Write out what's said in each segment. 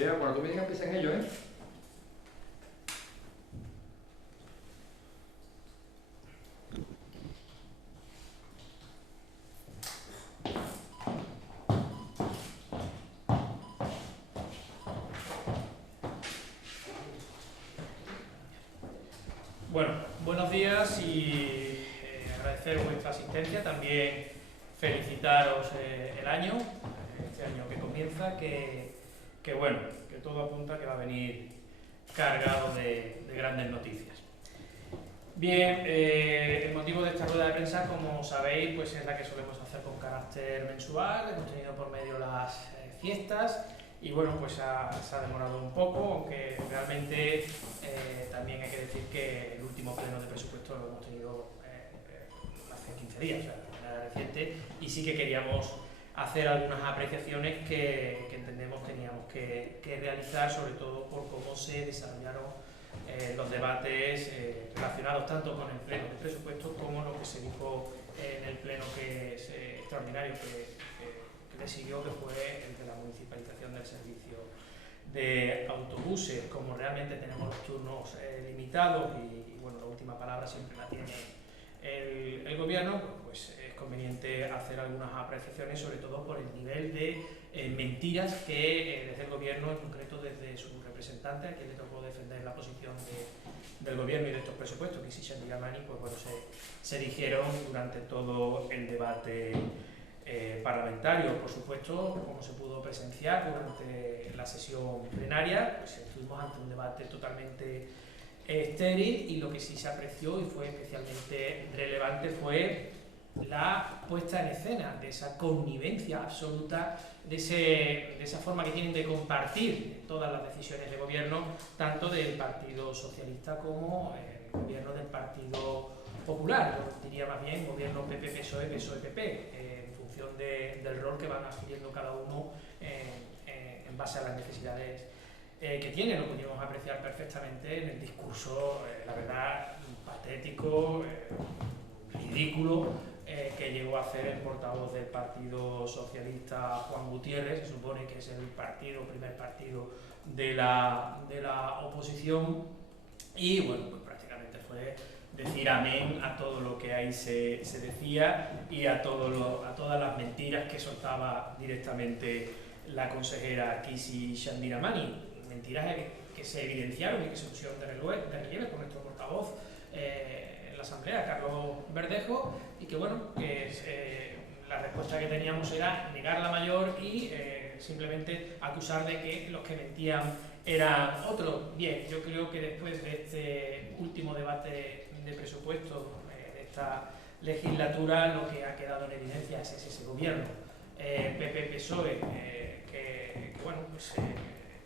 Vea, cuando tú me digas empiezan ellos, ¿eh? Bueno, buenos días y agradeceros vuestra asistencia, también felicitaros el año, este año que comienza, que bueno, que todo apunta que va a venir cargado de grandes noticias. Bien, el motivo de esta rueda de prensa, como sabéis, pues es la que solemos hacer con carácter mensual. Hemos tenido por medio las fiestas y bueno, pues se ha demorado un poco, aunque realmente también hay que decir que el último pleno de presupuesto lo hemos tenido hace 15 días, o sea, de manera reciente, y sí que queríamos hacer algunas apreciaciones que entendemos teníamos que realizar, sobre todo por cómo se desarrollaron los debates relacionados tanto con el pleno de presupuestos como lo que se dijo en el pleno extraordinario que le siguió, que fue el de la municipalización del servicio de autobuses. Como realmente tenemos los turnos limitados y bueno, la última palabra siempre la tiene el gobierno, pues es conveniente hacer algunas apreciaciones, sobre todo por el nivel de mentiras que desde el gobierno, en concreto desde su representante, a quien le tocó defender la posición del gobierno y de estos presupuestos, que es Shandir Amani, pues bueno, se dijeron durante todo el debate parlamentario. Por supuesto, como se pudo presenciar durante la sesión plenaria, pues estuvimos ante un debate totalmente estéril, y lo que sí se apreció y fue especialmente relevante fue la puesta en escena de esa connivencia absoluta, de esa forma que tienen de compartir todas las decisiones de gobierno, tanto del Partido Socialista como el gobierno del Partido Popular. Yo diría más bien gobierno PP-PSOE, PSOE-PP, en función del rol que van adquiriendo cada uno en base a las necesidades que tiene. Lo pudimos apreciar perfectamente en el discurso, la verdad, patético, ridículo, que llegó a hacer el portavoz del Partido Socialista, Juan Gutiérrez. Se supone que es el primer partido de la oposición, y bueno, pues prácticamente fue decir amén a todo lo que ahí se decía y a todas las mentiras que soltaba directamente la consejera Kisi Shandir Amani. Mentiras que se evidenciaron y que se pusieron de relieve con nuestro portavoz en la asamblea, Carlos Verdejo, y que bueno, la respuesta que teníamos era negar la mayor y simplemente acusar de que los que mentían eran otros. Bien, yo creo que después de este último debate de presupuesto de esta legislatura, lo que ha quedado en evidencia es ese gobierno PP-PSOE que bueno, pues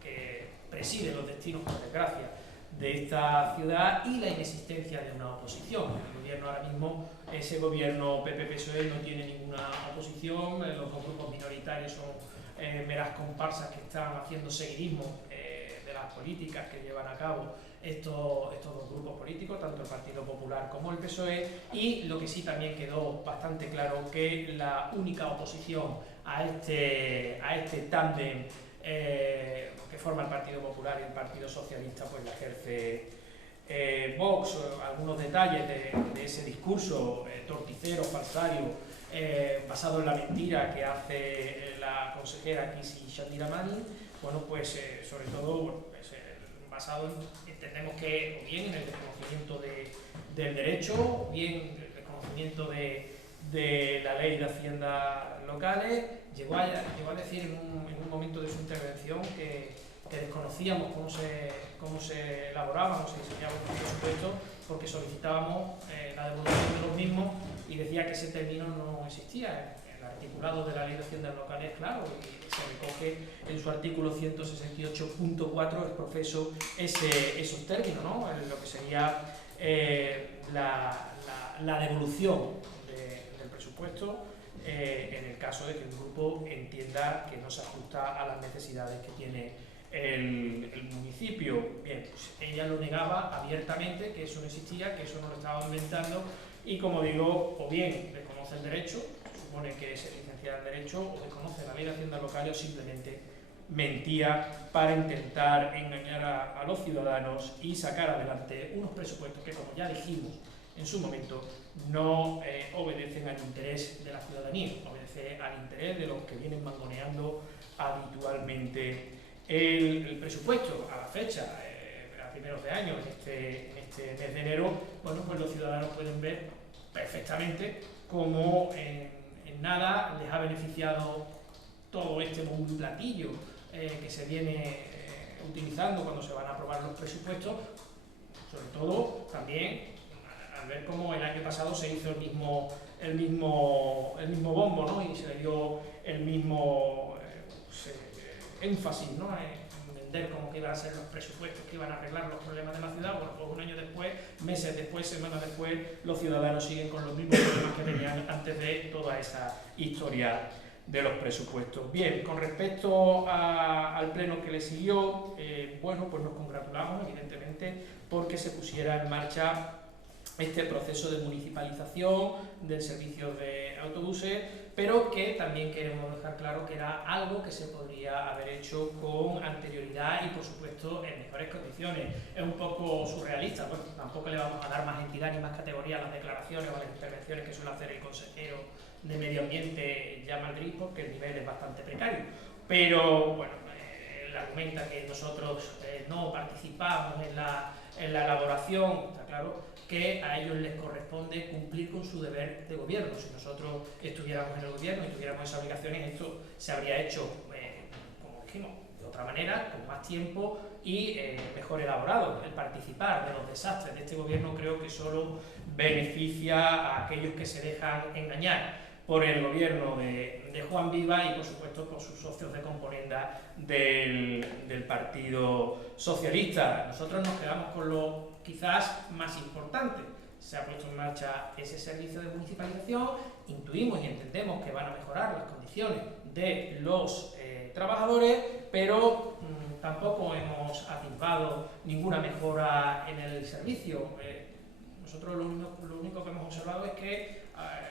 que preside los destinos, por desgracia, de esta ciudad, y la inexistencia de una oposición. El gobierno ahora mismo, ese gobierno PP-PSOE, no tiene ninguna oposición. Los dos grupos minoritarios son meras comparsas que están haciendo seguidismo de las políticas que llevan a cabo estos dos grupos políticos, tanto el Partido Popular como el PSOE. Y lo que sí también quedó bastante claro, que la única oposición a este tándem que forma el Partido Popular y el Partido Socialista, pues la ejerce Vox. Algunos detalles de ese discurso torticero, falsario, basado en la mentira que hace la consejera Kisi Shandir Amani. Bueno, pues sobre todo pues, basado entendemos que o bien en el desconocimiento del derecho, o bien en el desconocimiento de la ley de haciendas locales. Llegó a decir en un momento de su intervención que desconocíamos cómo se elaboraba, cómo se diseñaba un presupuesto, porque solicitábamos la devolución de los mismos, y decía que ese término no existía. El articulado de la ley de haciendas locales es claro, y se recoge en su artículo 168.4 exprofeso esos términos, ¿no? Lo que sería la devolución del presupuesto en el caso de que un grupo entienda que no se ajusta a las necesidades que tiene el municipio. Bien, pues ella lo negaba abiertamente, que eso no existía, que eso no lo estaba inventando, y como digo, o bien desconoce el derecho, supone que es licenciada en Derecho, o desconoce la ley de haciendas locales, o simplemente mentía para intentar engañar a los ciudadanos y sacar adelante unos presupuestos que, como ya dijimos en su momento, no obedecen al interés de la ciudadanía, obedece al interés de los que vienen mangoneando habitualmente el presupuesto. A la fecha, a primeros de año, en este mes de enero, bueno, pues los ciudadanos pueden ver perfectamente cómo en nada les ha beneficiado todo este platillo que se viene utilizando cuando se van a aprobar los presupuestos, sobre todo también al ver cómo el año pasado se hizo el mismo bombo, ¿no? Y se le dio el mismo énfasis, ¿no? En vender cómo que iban a ser los presupuestos que iban a arreglar los problemas de la ciudad. Bueno, pues un año después, meses después, semanas después, los ciudadanos siguen con los mismos problemas que tenían antes de toda esa historia de los presupuestos. Bien, con respecto al pleno que le siguió, bueno, pues nos congratulamos, evidentemente, porque se pusiera en marcha este proceso de municipalización del servicio de autobuses, pero que también queremos dejar claro que era algo que se podría haber hecho con anterioridad y, por supuesto, en mejores condiciones. Es un poco surrealista, bueno, tampoco le vamos a dar más entidad ni más categoría a las declaraciones o a las intervenciones que suele hacer el consejero de Medio Ambiente ya Madrid, porque el nivel es bastante precario. Pero, bueno, él argumenta que nosotros no participamos en la elaboración, está claro que a ellos les corresponde cumplir con su deber de gobierno. Si nosotros estuviéramos en el gobierno y tuviéramos esas obligaciones, esto se habría hecho, como dijimos, de otra manera, con más tiempo y mejor elaborado. El participar de los desastres de este gobierno creo que solo beneficia a aquellos que se dejan engañar por el gobierno de Juan Viva y, por supuesto, por sus socios de componenda del Partido Socialista. Nosotros nos quedamos con lo quizás más importante. Se ha puesto en marcha ese servicio de municipalización, intuimos y entendemos que van a mejorar las condiciones de los trabajadores, pero tampoco hemos atisbado ninguna mejora en el servicio. Nosotros lo único que hemos observado es que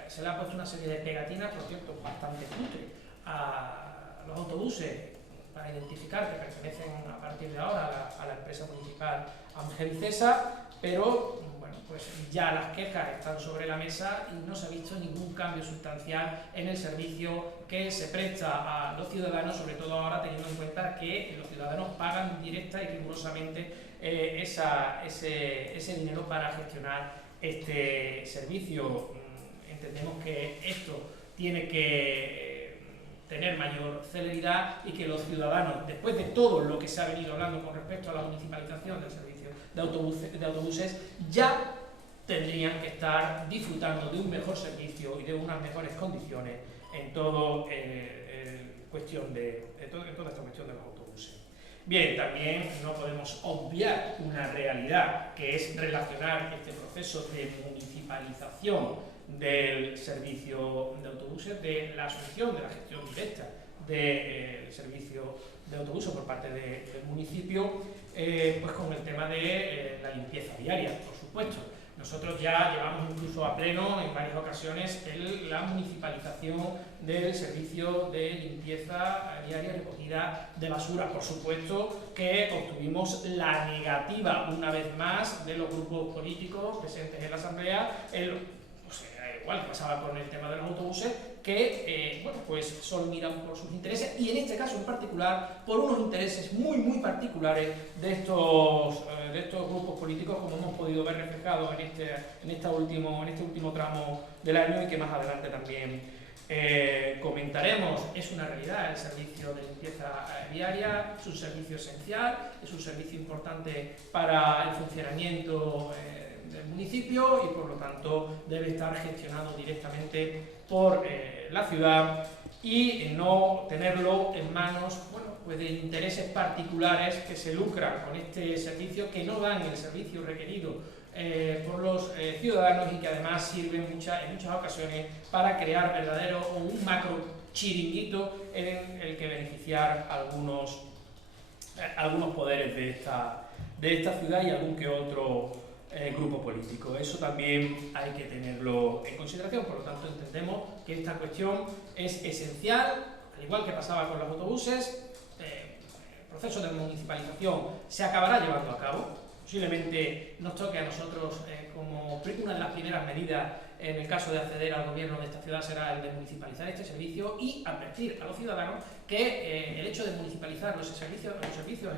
se le ha puesto una serie de pegatinas, por cierto, bastante cutre, a los autobuses para identificar que pertenecen a partir de ahora a la empresa municipal Amgel-Cesa, pero bueno, pues ya las quejas están sobre la mesa y no se ha visto ningún cambio sustancial en el servicio que se presta a los ciudadanos, sobre todo ahora teniendo en cuenta que los ciudadanos pagan directa y rigurosamente ese dinero para gestionar este servicio. Entendemos que esto tiene que tener mayor celeridad y que los ciudadanos, después de todo lo que se ha venido hablando con respecto a la municipalización del servicio de autobuses, ya tendrían que estar disfrutando de un mejor servicio y de unas mejores condiciones en toda esta cuestión de los autobuses. Bien, también no podemos obviar una realidad, que es relacionar este proceso de municipalización del servicio de autobuses, de la asunción de la gestión directa del servicio de autobuses por parte del municipio, pues con el tema de la limpieza viaria, por supuesto. Nosotros ya llevamos incluso a pleno en varias ocasiones la municipalización del servicio de limpieza viaria y recogida de basura. Por supuesto que obtuvimos la negativa una vez más de los grupos políticos presentes en la Asamblea, igual que pasaba con el tema de los autobuses, que bueno, pues solo miran por sus intereses y en este caso en particular por unos intereses muy particulares de estos grupos políticos, como hemos podido ver reflejado en este último tramo del año y que más adelante también comentaremos. Es una realidad el servicio de limpieza viaria, es un servicio esencial, es un servicio importante para el funcionamiento del municipio y por lo tanto debe estar gestionado directamente por la ciudad y no tenerlo en manos, bueno, pues de intereses particulares que se lucran con este servicio, que no dan el servicio requerido por los ciudadanos y que además sirven en muchas ocasiones para crear un macro chiringuito en el que beneficiar algunos poderes de esta ciudad y algún que otro grupo político. Eso también hay que tenerlo en consideración. Por lo tanto, entendemos que esta cuestión es esencial, al igual que pasaba con los autobuses. proceso de municipalización se acabará llevando a cabo. Posiblemente nos toque a nosotros como una de las primeras medidas en el caso de acceder al gobierno de esta ciudad será el de municipalizar este servicio y advertir a los ciudadanos que el hecho de municipalizar los servicios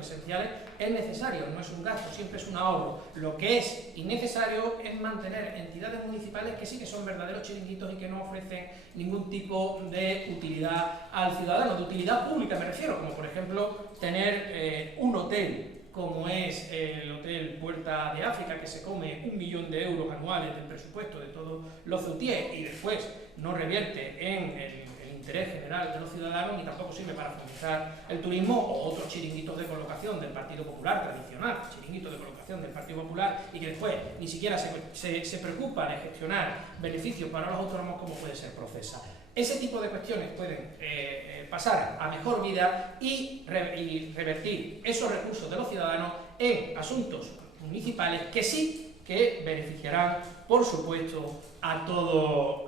esenciales es necesario, no es un gasto, siempre es un ahorro. Lo que es innecesario es mantener entidades municipales que sí que son verdaderos chiringuitos y que no ofrecen ningún tipo de utilidad al ciudadano, de utilidad pública me refiero, como por ejemplo tener un hotel como es el Hotel Puerta de África, que se come 1 millón de euros anuales del presupuesto de todos los ceutíes y después no revierte en el interés general de los ciudadanos, ni tampoco sirve para fomentar el turismo, o otros chiringuitos de colocación del Partido Popular tradicional, chiringuitos de colocación del Partido Popular, y que después ni siquiera se preocupan de gestionar beneficios para los autónomos, como puede ser Procesa. Ese tipo de cuestiones pueden pasar a mejor vida y revertir esos recursos de los ciudadanos en asuntos municipales que sí que beneficiarán, por supuesto, a todos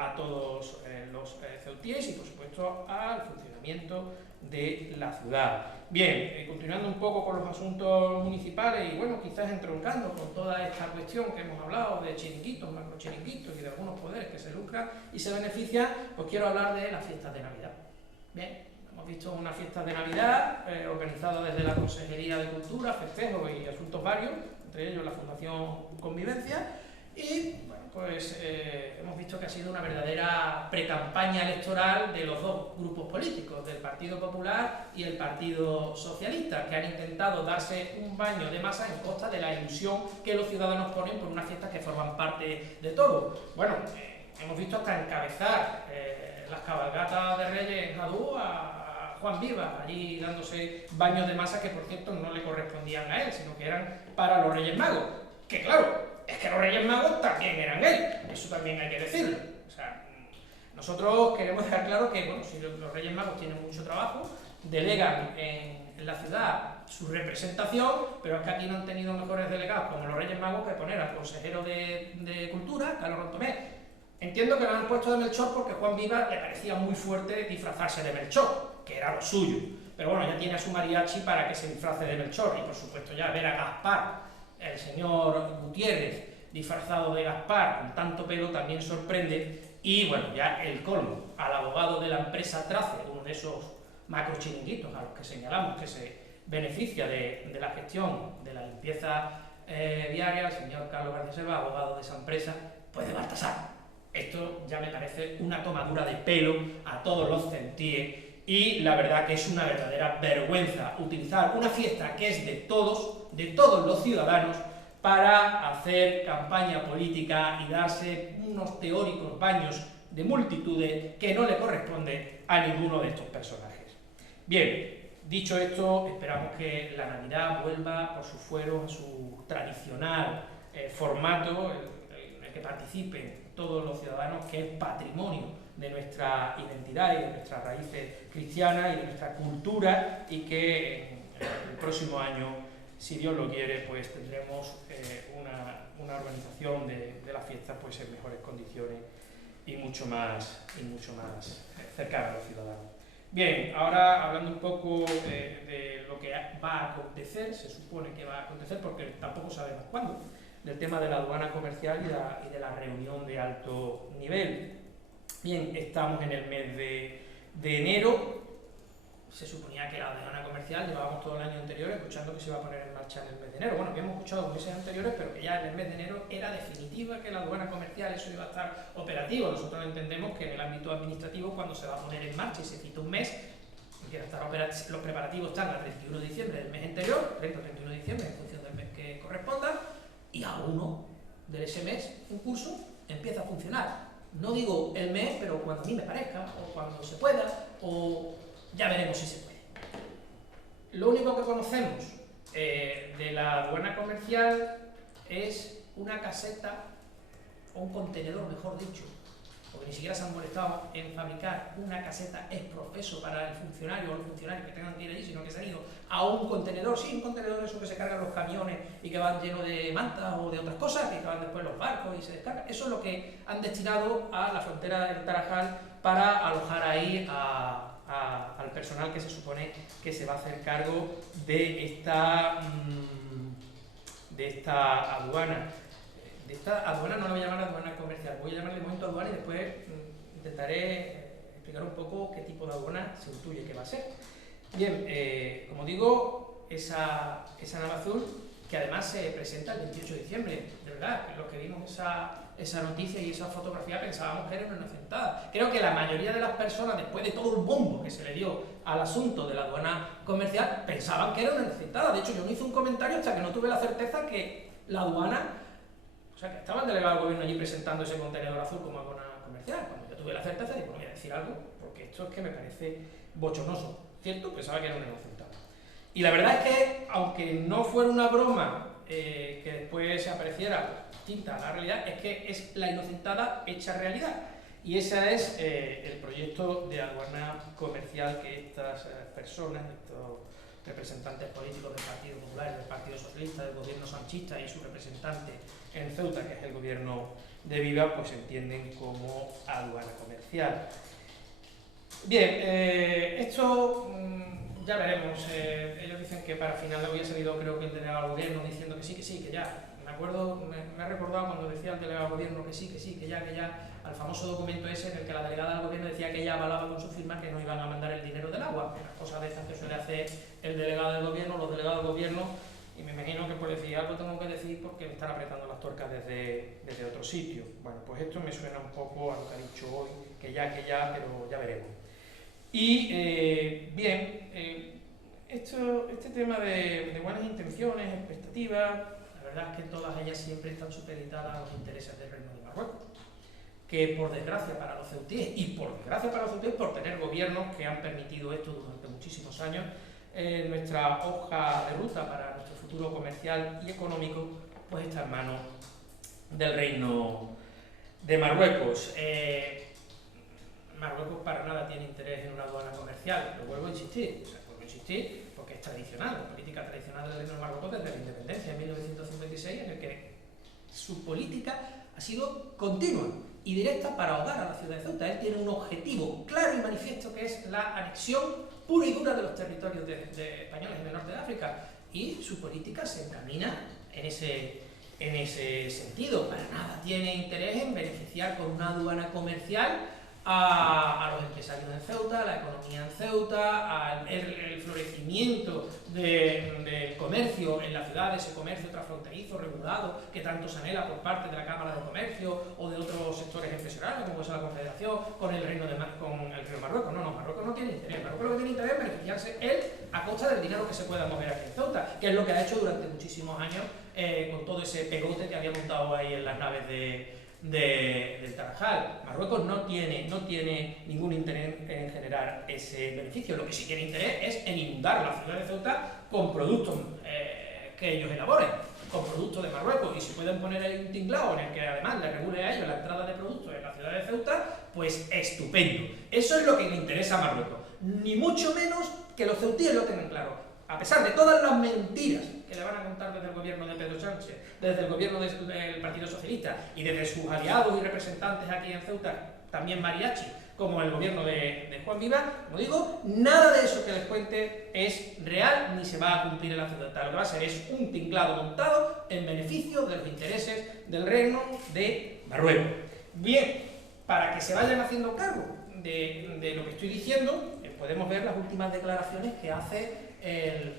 los ceutíes y, por supuesto, al funcionamiento de la ciudad. Bien, continuando un poco con los asuntos municipales y, bueno, quizás entroncando con toda esta cuestión que hemos hablado de chiringuitos, macrochiringuitos y de algunos poderes que se lucran y se benefician, pues quiero hablar de las fiestas de Navidad. Bien, hemos visto unas fiestas de Navidad organizadas desde la Consejería de Cultura, Festejos y Asuntos Varios, entre ellos la Fundación Convivencia, y bueno, pues hemos visto que ha sido una verdadera precampaña electoral de los dos grupos políticos, del Partido Popular y el Partido Socialista, que han intentado darse un baño de masa en costa de la ilusión que los ciudadanos ponen por unas fiestas que forman parte de todo. Bueno, hemos visto hasta encabezar las cabalgatas de Reyes en Jadú a Juan Vivas, allí dándose baños de masa que, por cierto, no le correspondían a él, sino que eran para los Reyes Magos. Que claro, es que los Reyes Magos también eran él, eso también hay que decirlo. O sea, nosotros queremos dejar claro que, bueno, si los Reyes Magos tienen mucho trabajo, delegan en la ciudad su representación, pero es que aquí no han tenido mejores delegados como los Reyes Magos que poner al consejero de Cultura, Carlos Rontomé. Entiendo que lo han puesto de Melchor porque a Juan Vivas le parecía muy fuerte disfrazarse de Melchor, que era lo suyo. Pero bueno, ya tiene a su mariachi para que se disfrace de Melchor y, por supuesto, ya ver a Gaspar, el señor Gutiérrez, disfrazado de Gaspar con tanto pelo también sorprende. Y bueno, ya el colmo, al abogado de la empresa Trace, uno de esos macrochiringuitos a los que señalamos que se beneficia de la gestión de la limpieza diaria, el señor Carlos García Selva, abogado de esa empresa, pues de Baltasar. Esto ya me parece una tomadura de pelo a todos los centíes y la verdad que es una verdadera vergüenza utilizar una fiesta que es de todos los ciudadanos para hacer campaña política y darse unos teóricos baños de multitudes que no le corresponde a ninguno de estos personajes. Bien, dicho esto, esperamos que la Navidad vuelva por su fuero a su tradicional formato, en el que participen todos los ciudadanos, que es patrimonio de nuestra identidad y de nuestras raíces cristianas y de nuestra cultura, y que el próximo año, si Dios lo quiere, pues tendremos una organización de las fiestas pues en mejores condiciones y mucho más cercana a los ciudadanos. Bien, ahora hablando un poco de lo que va a acontecer, se supone que va a acontecer porque tampoco sabemos cuándo, del tema de la aduana comercial y de la reunión de alto nivel. Bien, estamos en el mes de enero, se suponía que la aduana comercial, llevábamos todo el año anterior escuchando que se iba a poner en marcha en el mes de enero. Bueno, que hemos escuchado meses anteriores, pero que ya en el mes de enero era definitiva que la aduana comercial, eso iba a estar operativo. Nosotros entendemos que en el ámbito administrativo, cuando se va a poner en marcha y se cita un mes, los preparativos están al 31 de diciembre del mes anterior, 31 de diciembre en función del mes que corresponda, y a uno de ese mes un curso empieza a funcionar. No digo el mes, pero cuando a mí me parezca, o cuando se pueda, o ya veremos si se puede. Lo único que conocemos de la aduana comercial es una caseta, o un contenedor, mejor dicho, porque ni siquiera se han molestado en fabricar una caseta ex profeso para el funcionario o los funcionarios que tengan que ir allí, sino que se han ido a un contenedor, sí, un contenedor eso que se cargan los camiones y que van llenos de mantas o de otras cosas, que van después los barcos y se descargan. Eso es lo que han destinado a la frontera del Tarajal para alojar ahí a al personal que se supone que se va a hacer cargo de esta aduana. De esta aduana no la voy a llamar aduana comercial, voy a llamarle de momento aduana y después intentaré explicar un poco qué tipo de aduana se intuye que va a ser. Bien, como digo, esa nave azul, que además se presenta el 28 de diciembre, de verdad, los que vimos esa noticia y esa fotografía pensábamos que era una inocentada. Creo que la mayoría de las personas, después de todo el bombo que se le dio al asunto de la aduana comercial, pensaban que era una inocentada. De hecho, yo no hice un comentario hasta que no tuve la certeza que la aduana, o sea, que estaba el delegado del gobierno allí presentando ese contenedor azul como aduana comercial. Cuando yo tuve la certeza, digo, voy a decir algo, porque esto es que me parece bochornoso. ¿Cierto? Pensaba que era una inocentada. Y la verdad es que, aunque no fuera una broma que después se apareciera distinta a la realidad, es que es la inocentada hecha realidad. Y ese es el proyecto de aduana comercial que estas personas, estos representantes políticos del Partido Popular, del Partido Socialista, del gobierno sanchista y su representante en Ceuta, que es el gobierno de Viva, pues entienden como aduana comercial. Bien, esto ya veremos. Ellos dicen que para final había salido, creo que el delegado del gobierno diciendo que sí, que ya. Me acuerdo, me ha recordado cuando decía el delegado del gobierno que sí, que ya, al famoso documento ese en el que la delegada del gobierno decía que ella avalaba con su firma que no iban a mandar el dinero del agua. Las cosas de estas que suele hacer el delegado del gobierno, los delegados del gobierno, y me imagino que por decir algo tengo que decir porque me están apretando las tuercas desde otro sitio. Bueno, pues esto me suena un poco a lo que ha dicho hoy, que ya, pero ya veremos. Y bien, este tema de buenas intenciones, expectativas, la verdad es que todas ellas siempre están supeditadas a los intereses del Reino de Marruecos, que por desgracia para los ceutíes, y por desgracia para los ceutíes por tener gobiernos que han permitido esto durante muchísimos años, nuestra hoja de ruta para nuestro futuro comercial y económico pues está en manos del Reino de Marruecos. Marruecos para nada tiene interés en una aduana comercial, lo vuelvo a insistir, porque es tradicional, la política tradicional del Reino de Marruecos desde la independencia en 1956, en el que su política ha sido continua y directa para ahogar a la ciudad de Ceuta. Él tiene un objetivo claro y manifiesto que es la anexión pura y dura de los territorios de españoles en el norte de África, y su política se encamina en ese sentido. Para nada tiene interés en beneficiar con una aduana comercial a los empresarios en Ceuta, a la economía en Ceuta, el florecimiento del comercio en la ciudad, ese comercio transfronterizo, regulado, que tanto se anhela por parte de la Cámara de Comercio o de otros sectores empresariales, como es la Confederación, con el Reino de Marruecos. No, Marruecos no tiene interés. Marruecos lo que tiene interés es beneficiarse él a costa del dinero que se pueda mover aquí en Ceuta, que es lo que ha hecho durante muchísimos años con todo ese pegote que había montado ahí en las naves del Tarajal. Marruecos no tiene ningún interés en generar ese beneficio. Lo que sí tiene interés es en inundar la ciudad de Ceuta con productos que ellos elaboren, con productos de Marruecos, y si pueden poner ahí un tinglao en el que además le regule a ellos la entrada de productos en la ciudad de Ceuta, pues estupendo. Eso es lo que le interesa a Marruecos, ni mucho menos que los ceutíes lo tengan claro. A pesar de todas las mentiras que le van a contar desde el gobierno de Pedro Sánchez, desde el gobierno del Partido Socialista y desde sus aliados y representantes aquí en Ceuta, también mariachi, como el gobierno de Juan Viva, como digo, nada de eso que les cuente es real ni se va a cumplir en la ciudad. Lo que va a ser es un tinglado montado en beneficio de los intereses del Reino de Marruecos. Bien, para que se vayan haciendo cargo de lo que estoy diciendo, podemos ver las últimas declaraciones que hace el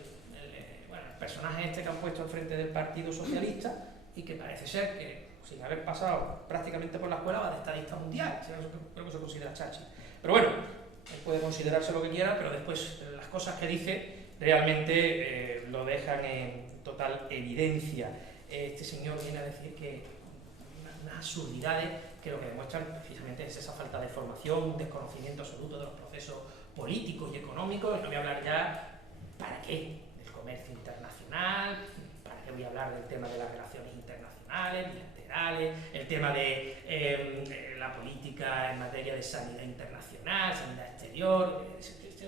personaje este que han puesto al frente del Partido Socialista, y que parece ser que, sin haber pasado prácticamente por la escuela, va de estadista mundial. Creo que se considera chachi. Pero bueno, él puede considerarse lo que quiera, pero después las cosas que dice realmente lo dejan en total evidencia. Este señor viene a decir que unas absurdidades que lo que demuestran precisamente es esa falta de formación, un desconocimiento absoluto de los procesos políticos y económicos. Y no voy a hablar ya, ¿para qué?, del comercio internacional, ¿para qué voy a hablar del tema de las relaciones internacionales, bilaterales, el tema de la política en materia de sanidad internacional, sanidad exterior?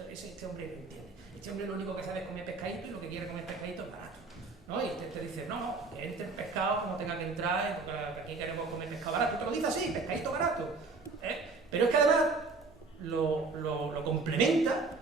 Este hombre no entiende. Este hombre lo único que sabe es comer pescadito, y lo que quiere comer pescadito es barato, ¿no? Y te dice, no, que entre el pescado como tenga que entrar, porque aquí queremos comer pescado barato. Te lo dice así, pescadito barato, ¿eh? Pero es que además lo complementa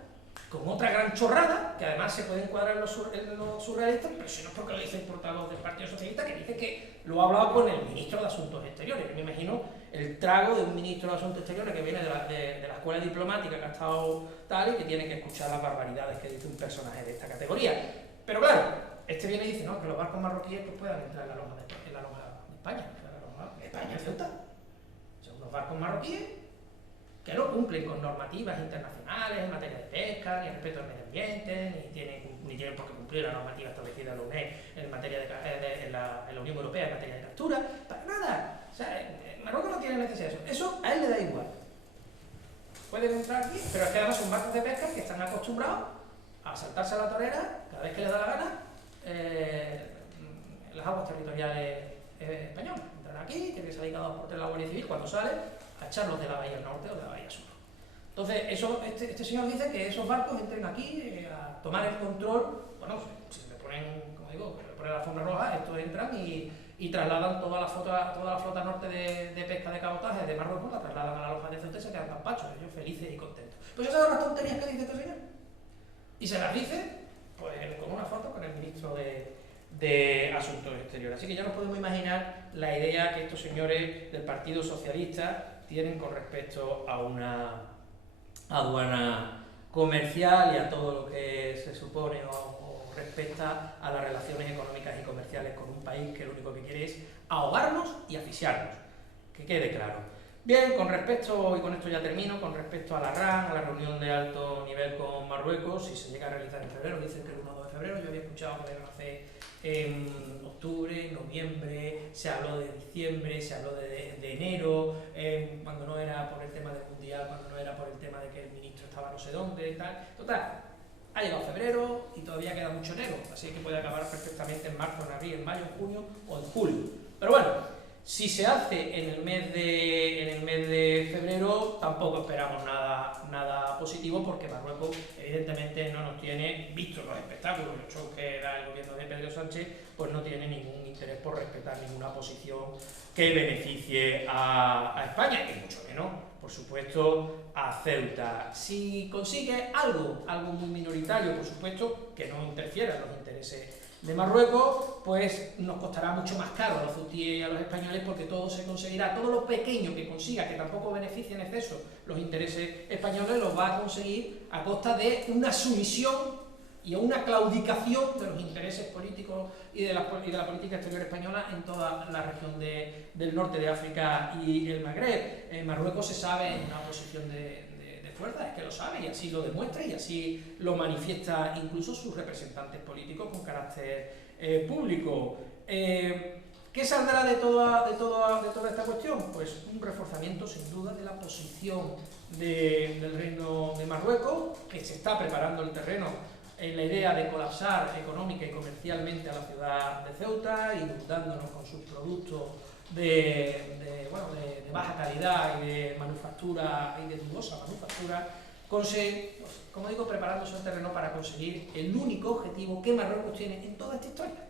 con otra gran chorrada, que además se puede encuadrar en los surrealistas, pero si no es porque lo dice el portavoz del Partido Socialista, que dice que lo ha hablado con el ministro de Asuntos Exteriores. Yo me imagino el trago de un ministro de Asuntos Exteriores que viene de la escuela diplomática, que ha estado tal, y que tiene que escuchar las barbaridades que dice un personaje de esta categoría. Pero claro, este viene y dice, no, que los barcos marroquíes pues puedan entrar en la lonja de España, en España, en Ceuta. Son unos barcos marroquíes que no cumplen con normativas internacionales en materia de pesca, ni respeto al medio ambiente, ni tienen por qué cumplir la normativa establecida en la UNED en materia en la Unión Europea en materia de captura, para nada. O sea, Marruecos no tiene necesidad de eso. Eso a él le da igual. Pueden entrar aquí, pero es que además son barcos de pesca que están acostumbrados a saltarse a la torera cada vez que les da la gana en las aguas territoriales españolas. Entran aquí, tienen que salir cada 2 por 3 la Guardia Civil, cuando sale, a echarlos de la bahía norte o de la bahía sur. Entonces, este señor dice que esos barcos entren aquí a tomar el control. Bueno, si le ponen, como digo, le ponen la alfombra roja, estos entran y trasladan toda la flota norte de pesca de cabotaje de Marruecos, la trasladan a la lonja de Ceuta y se quedan tan pachos, ellos felices y contentos. Pues esas son las tonterías que dice este señor. Y se las dice pues, con una foto con el ministro de Asuntos Exteriores. Así que ya nos podemos imaginar la idea que estos señores del Partido Socialista tienen con respecto a una aduana comercial y a todo lo que se supone o respecta a las relaciones económicas y comerciales con un país que lo único que quiere es ahogarnos y asfixiarnos, que quede claro. Bien, con respecto, y con esto ya termino, con respecto a la RAN, a la reunión de alto nivel con Marruecos, si se llega a realizar en febrero, dicen que el 1 o 2 de febrero, yo había escuchado que lo iban a hacer en octubre, noviembre, se habló de diciembre, se habló de enero, cuando no era por el tema del mundial, cuando no era por el tema de que el ministro estaba no sé dónde y tal. Total, ha llegado febrero y todavía queda mucho enero, así que puede acabar perfectamente en marzo, en abril, en mayo, en junio o en julio. Pero bueno, si se hace en el mes de febrero, tampoco esperamos nada positivo, porque Marruecos evidentemente no nos tiene, visto los espectáculos, los shows que da el gobierno de Pedro Sánchez, pues no tiene ningún interés por respetar ninguna posición que beneficie a España, y mucho menos, por supuesto, a Ceuta. Si consigue algo muy minoritario, por supuesto, que no interfiera en los intereses de Marruecos, pues nos costará mucho más caro a los ceutíes y a los españoles, porque todo se conseguirá, todo lo pequeño que consiga, que tampoco beneficie en exceso los intereses españoles, los va a conseguir a costa de una sumisión y una claudicación de los intereses políticos y de la política exterior española en toda la región del norte de África y el Magreb. Marruecos se sabe en una posición de fuerza, es que lo sabe y así lo demuestra y así lo manifiesta incluso sus representantes políticos con carácter público. ¿Qué saldrá de toda esta cuestión? Pues un reforzamiento sin duda de la posición del Reino de Marruecos, que se está preparando el terreno en la idea de colapsar económica y comercialmente a la ciudad de Ceuta, inundándonos con sus productos de baja calidad y de manufactura y de dudosa manufactura, como digo, preparándose el terreno para conseguir el único objetivo que Marruecos tiene en toda esta historia,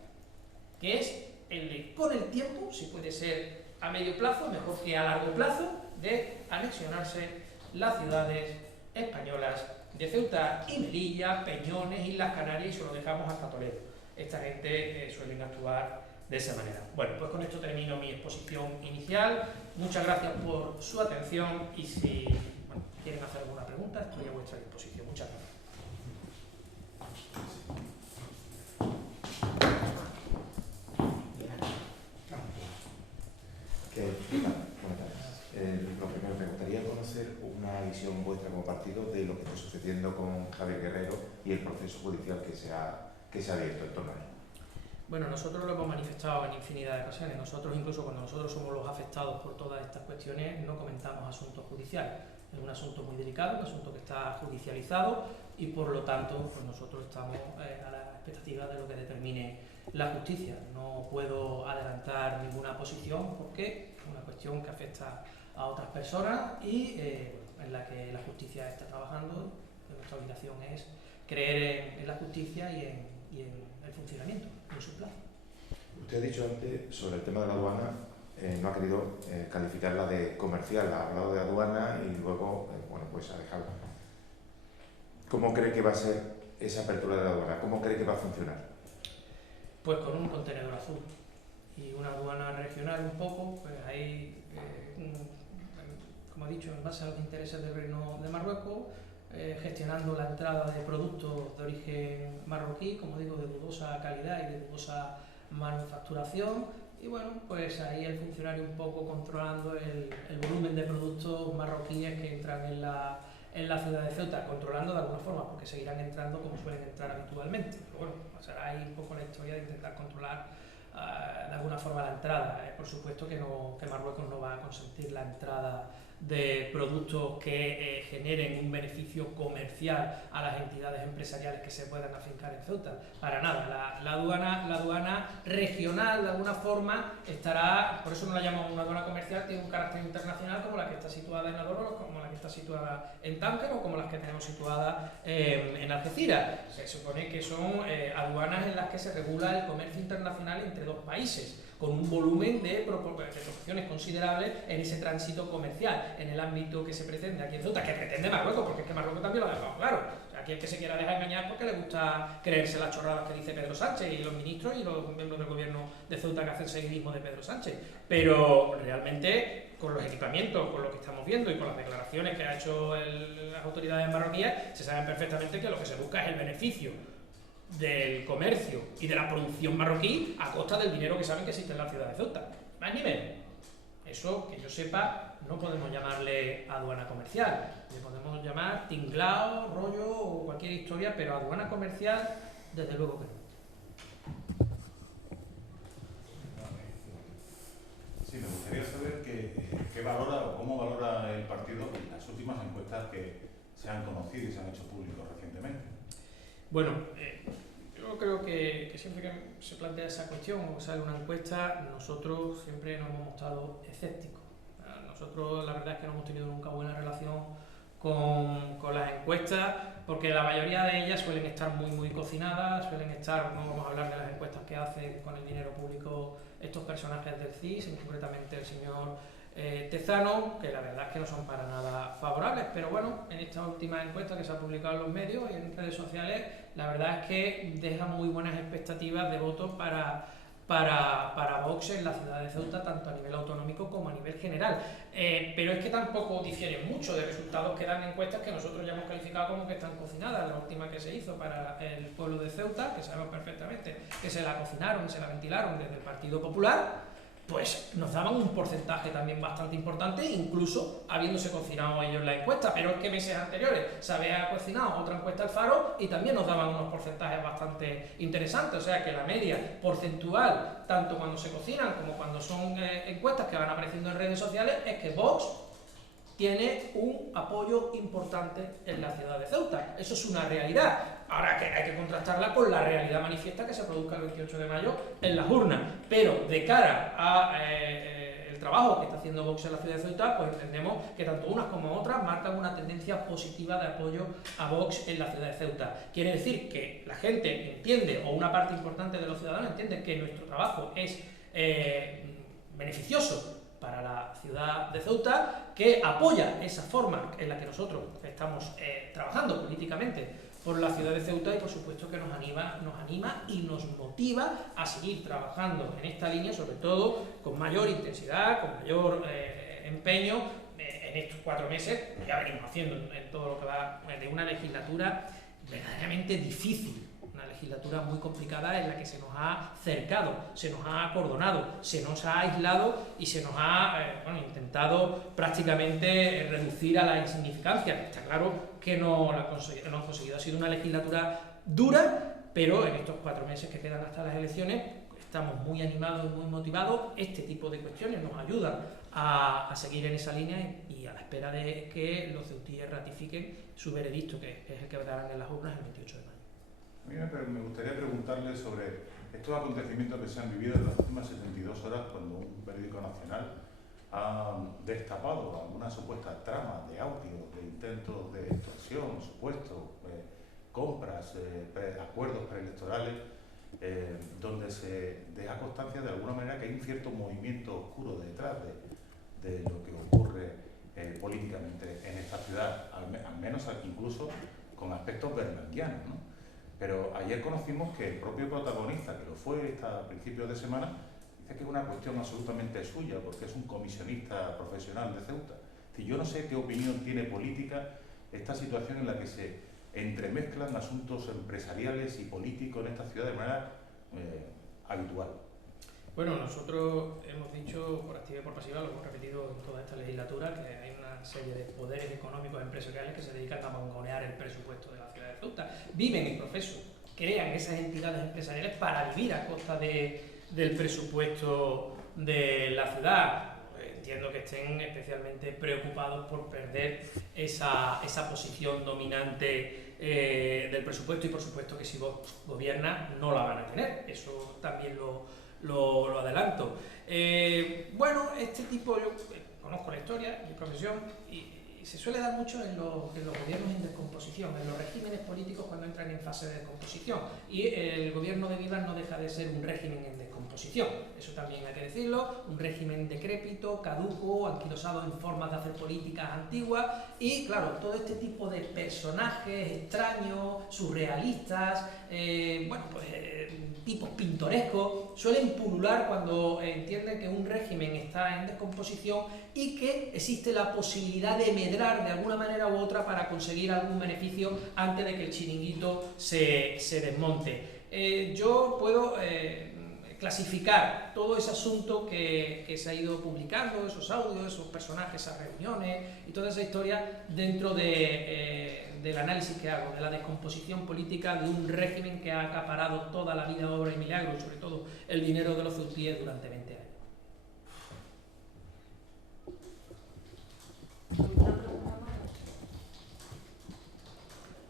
que es el de, con el tiempo, si puede ser a medio plazo, mejor que a largo plazo, de anexionarse las ciudades españolas de Ceuta y Melilla, Peñones, Islas Canarias, y se lo dejamos hasta Toledo. Esta gente suelen actuar de esa manera. Bueno, pues con esto termino mi exposición inicial. Muchas gracias por su atención y si quieren hacer alguna pregunta, estoy a vuestra disposición. Muchas gracias. Lo primero, me gustaría conocer una visión vuestra como partido de lo que está sucediendo con Javier Guerrero y el proceso judicial que se ha abierto en torno a él. Bueno, nosotros lo hemos manifestado en infinidad de ocasiones. Nosotros, incluso cuando nosotros somos los afectados por todas estas cuestiones, no comentamos asuntos judiciales. Es un asunto muy delicado, un asunto que está judicializado y por lo tanto pues nosotros estamos a la expectativa de lo que determine la justicia. No puedo adelantar ninguna posición porque es una cuestión que afecta a otras personas y en la que la justicia está trabajando. Nuestra obligación es creer en la justicia y en el funcionamiento, en su plazo. Usted ha dicho antes sobre el tema de la aduana no ha querido calificarla de comercial, ha hablado de aduana y luego, bueno, pues ha dejado. ¿Cómo cree que va a ser esa apertura de la aduana? ¿Cómo cree que va a funcionar? Pues con un contenedor azul y una aduana regional un poco, pues ahí, como he dicho, en base a los intereses del Reino de Marruecos, gestionando la entrada de productos de origen marroquí, como digo, de dudosa calidad y de dudosa manufacturación, y bueno, pues ahí el funcionario un poco controlando el volumen de productos marroquíes que entran en la ciudad de Ceuta, controlando de alguna forma, porque seguirán entrando como suelen entrar habitualmente. Pero bueno, será ahí un poco la historia de intentar controlar de alguna forma la entrada. Por supuesto que Marruecos no va a consentir la entrada de productos que generen un beneficio comercial a las entidades empresariales que se puedan afincar en Ceuta. Para nada. La aduana regional, de alguna forma, estará, por eso no la llamamos una aduana comercial, tiene un carácter internacional como la que está situada en Adorno, como la que está situada en Tánger o como las que tenemos situadas en Algeciras. Se supone que son aduanas en las que se regula el comercio internacional entre dos países, con un volumen de proporciones considerables en ese tránsito comercial, en el ámbito que se pretende aquí en Ceuta, que pretende Marruecos, porque es que Marruecos también lo ha dejado claro. O sea, aquí el que se quiera dejar engañar porque le gusta creerse las chorradas que dice Pedro Sánchez y los ministros y los miembros del gobierno de Ceuta que hacen seguidismo de Pedro Sánchez. Pero realmente, con los equipamientos, con lo que estamos viendo y con las declaraciones que ha hecho las autoridades marroquíes, se saben perfectamente que lo que se busca es el beneficio del comercio y de la producción marroquí a costa del dinero que saben que existe en la ciudad de Ceuta. Más ni menos. Eso, que yo sepa, no podemos llamarle aduana comercial. Le podemos llamar tinglao, rollo o cualquier historia, pero aduana comercial, desde luego que no. Sí, me gustaría saber qué valora o cómo valora el partido las últimas encuestas que se han conocido y se han hecho públicos recientemente. Bueno, yo creo que siempre que se plantea esa cuestión o sale una encuesta, nosotros siempre nos hemos mostrado escépticos. Nosotros la verdad es que no hemos tenido nunca buena relación con las encuestas, porque la mayoría de ellas suelen estar muy cocinadas, suelen estar, no vamos a hablar de las encuestas que hacen con el dinero público estos personajes del CIS, concretamente el señor Tezano, que la verdad es que no son para nada favorables, pero bueno, en esta última encuesta que se ha publicado en los medios y en redes sociales, la verdad es que deja muy buenas expectativas de votos para Vox en la ciudad de Ceuta, tanto a nivel autonómico como a nivel general. Pero es que tampoco difieren mucho de resultados que dan encuestas que nosotros ya hemos calificado como que están cocinadas. La última que se hizo para el pueblo de Ceuta, que sabemos perfectamente que se la cocinaron y se la ventilaron desde el Partido Popular, pues nos daban un porcentaje también bastante importante, incluso habiéndose cocinado ellos la encuesta, pero es que meses anteriores se había cocinado otra encuesta al Faro y también nos daban unos porcentajes bastante interesantes, o sea que la media porcentual, tanto cuando se cocinan como cuando son encuestas que van apareciendo en redes sociales, es que Vox tiene un apoyo importante en la ciudad de Ceuta. Eso es una realidad. Ahora que hay que contrastarla con la realidad manifiesta que se produzca el 28 de mayo en las urnas. Pero de cara a el trabajo que está haciendo Vox en la ciudad de Ceuta, pues entendemos que tanto unas como otras marcan una tendencia positiva de apoyo a Vox en la ciudad de Ceuta. Quiere decir que la gente entiende, o una parte importante de los ciudadanos entiende que nuestro trabajo es beneficioso para la ciudad de Ceuta, que apoya esa forma en la que nosotros estamos trabajando políticamente por la ciudad de Ceuta y por supuesto que nos anima y nos motiva a seguir trabajando en esta línea, sobre todo con mayor intensidad, con mayor empeño en estos 4 meses, que ya venimos haciendo en todo lo que va de una legislatura verdaderamente difícil. Una legislatura muy complicada en la que se nos ha cercado, se nos ha acordonado, se nos ha aislado y se nos ha intentado prácticamente reducir a la insignificancia. Está claro que no han conseguido. Ha sido una legislatura dura, pero en estos 4 meses que quedan hasta las elecciones estamos muy animados y muy motivados. Este tipo de cuestiones nos ayudan a seguir en esa línea y a la espera de que los ceutíes ratifiquen su veredicto, que es el que darán en las urnas el 28 de mayo. A mí me gustaría preguntarle sobre estos acontecimientos que se han vivido en las últimas 72 horas cuando un periódico nacional ha destapado algunas supuestas tramas de audio, de intentos de extorsión, supuestos, compras, acuerdos preelectorales donde se deja constancia de alguna manera que hay un cierto movimiento oscuro detrás de lo que ocurre políticamente en esta ciudad, al menos incluso con aspectos berlanguianos, ¿no? Pero ayer conocimos que el propio protagonista, que lo fue a principios de semana, dice que es una cuestión absolutamente suya, porque es un comisionista profesional de Ceuta. Es decir, yo no sé qué opinión tiene política esta situación en la que se entremezclan asuntos empresariales y políticos en esta ciudad de manera habitual. Bueno, nosotros hemos dicho por activa y por pasiva, lo hemos repetido en toda esta legislatura, que hay una serie de poderes económicos empresariales que se dedican a mangonear el presupuesto de la ciudad de Ceuta. Viven en proceso, crean esas entidades empresariales para vivir a costa del presupuesto de la ciudad. Entiendo que estén especialmente preocupados por perder esa posición dominante del presupuesto, y por supuesto que si vos gobiernas no la van a tener, eso también lo adelanto. Bueno, este tipo, yo conozco la historia, mi profesión, y se suele dar mucho en los gobiernos en descomposición, en los regímenes políticos cuando entran en fase de descomposición, y el gobierno de Vivas no deja de ser un régimen en descomposición, eso también hay que decirlo, un régimen decrépito, caduco, anquilosado en formas de hacer políticas antiguas, y claro, todo este tipo de personajes extraños, surrealistas, tipos pintorescos, suelen pulular cuando entienden que un régimen está en descomposición y que existe la posibilidad de medrar de alguna manera u otra para conseguir algún beneficio antes de que el chiringuito se desmonte. Yo puedo clasificar todo ese asunto que se ha ido publicando, esos audios, esos personajes, esas reuniones y toda esa historia dentro del análisis que hago, de la descomposición política de un régimen que ha acaparado toda la vida, obra y milagro, y sobre todo el dinero de los ceutíes durante 20 años.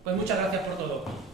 Pues muchas gracias por todo.